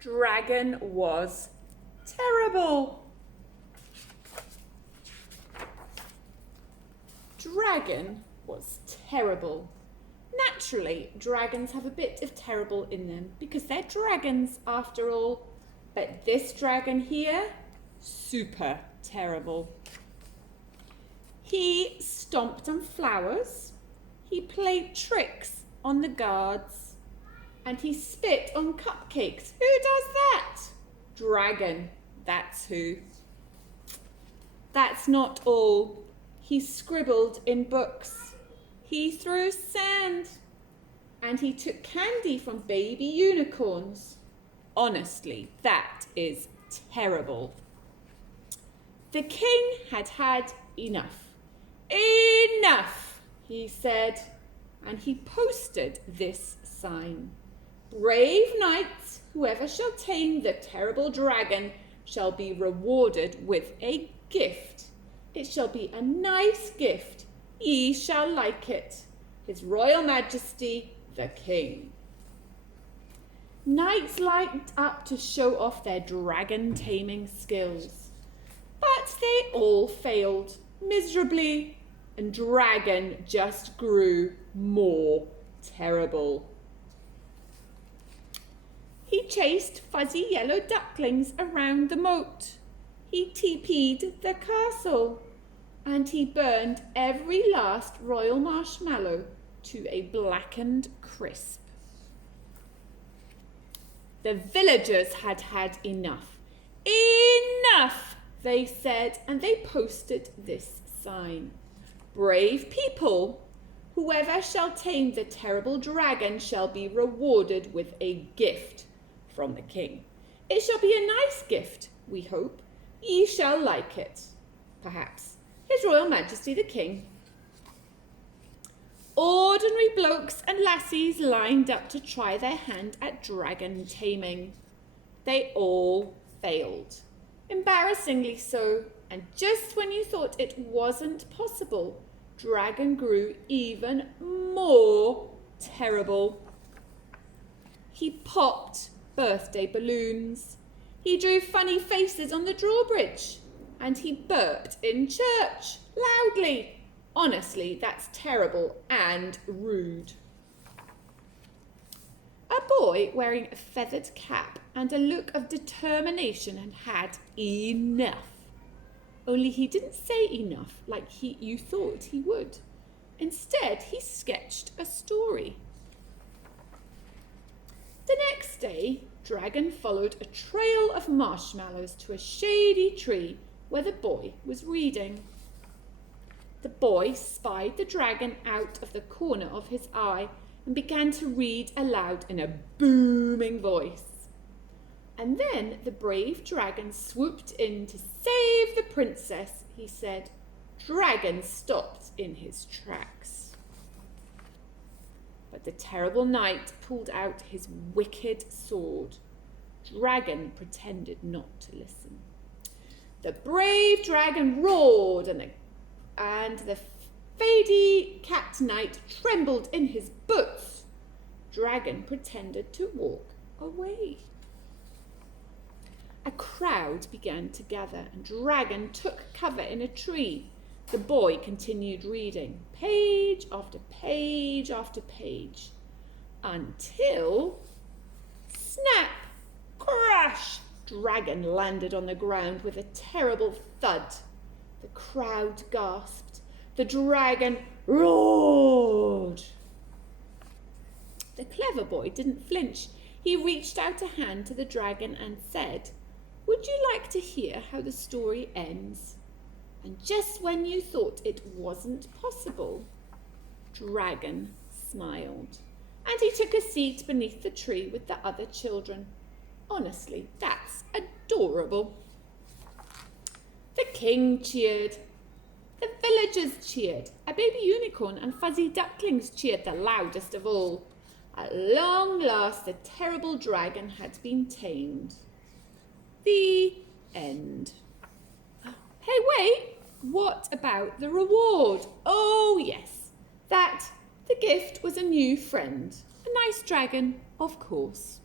Dragon was terrible. Dragon was terrible. Naturally, dragons have a bit of terrible in them because they're dragons after all. But this dragon here, super terrible. He stomped on flowers, he played tricks on the guards, and he spit on cupcakes. Who does that? Dragon, that's who. That's not all. He scribbled in books. He threw sand. And he took candy from baby unicorns. Honestly, that is terrible. The king had had enough. Enough, he said, and he posted this sign. Brave knights, whoever shall tame the terrible dragon shall be rewarded with a gift. It shall be a nice gift. Ye shall like it. His Royal Majesty, the King. Knights lined up to show off their dragon taming skills, but they all failed miserably, and Dragon just grew more terrible. He chased fuzzy yellow ducklings around the moat. He TP'd the castle, and he burned every last royal marshmallow to a blackened crisp. The villagers had had enough. Enough, they said, and they posted this sign. Brave people, whoever shall tame the terrible dragon shall be rewarded with a gift from the king. It shall be a nice gift, we hope. Ye shall like it, perhaps. His Royal Majesty the King. Ordinary blokes and lassies lined up to try their hand at dragon taming. They all failed, embarrassingly so, and just when you thought it wasn't possible, Dragon grew even more terrible. He popped birthday balloons. He drew funny faces on the drawbridge. And he burped in church, loudly. Honestly, that's terrible and rude. A boy wearing a feathered cap and a look of determination had enough. Only he didn't say enough like you thought he would. Instead, he sketched a story. The next day, Dragon followed a trail of marshmallows to a shady tree where the boy was reading. The boy spied the dragon out of the corner of his eye and began to read aloud in a booming voice. And then the brave dragon swooped in to save the princess, he said. Dragon stopped in his tracks. But the terrible knight pulled out his wicked sword. Dragon pretended not to listen. The brave dragon roared, and the fady cat knight trembled in his boots. Dragon pretended to walk away. A crowd began to gather, and Dragon took cover in a tree. The boy continued reading, page after page after page, until snap, crash! Dragon landed on the ground with a terrible thud. The crowd gasped. The dragon roared. The clever boy didn't flinch. He reached out a hand to the dragon and said, "Would you like to hear how the story ends?" And just when you thought it wasn't possible, Dragon smiled. And he took a seat beneath the tree with the other children. Honestly, that's adorable. The king cheered. The villagers cheered. A baby unicorn and fuzzy ducklings cheered the loudest of all. At long last, the terrible dragon had been tamed. The end. Hey, wait! What about the reward? Oh, yes. The gift was a new friend. A nice dragon, of course.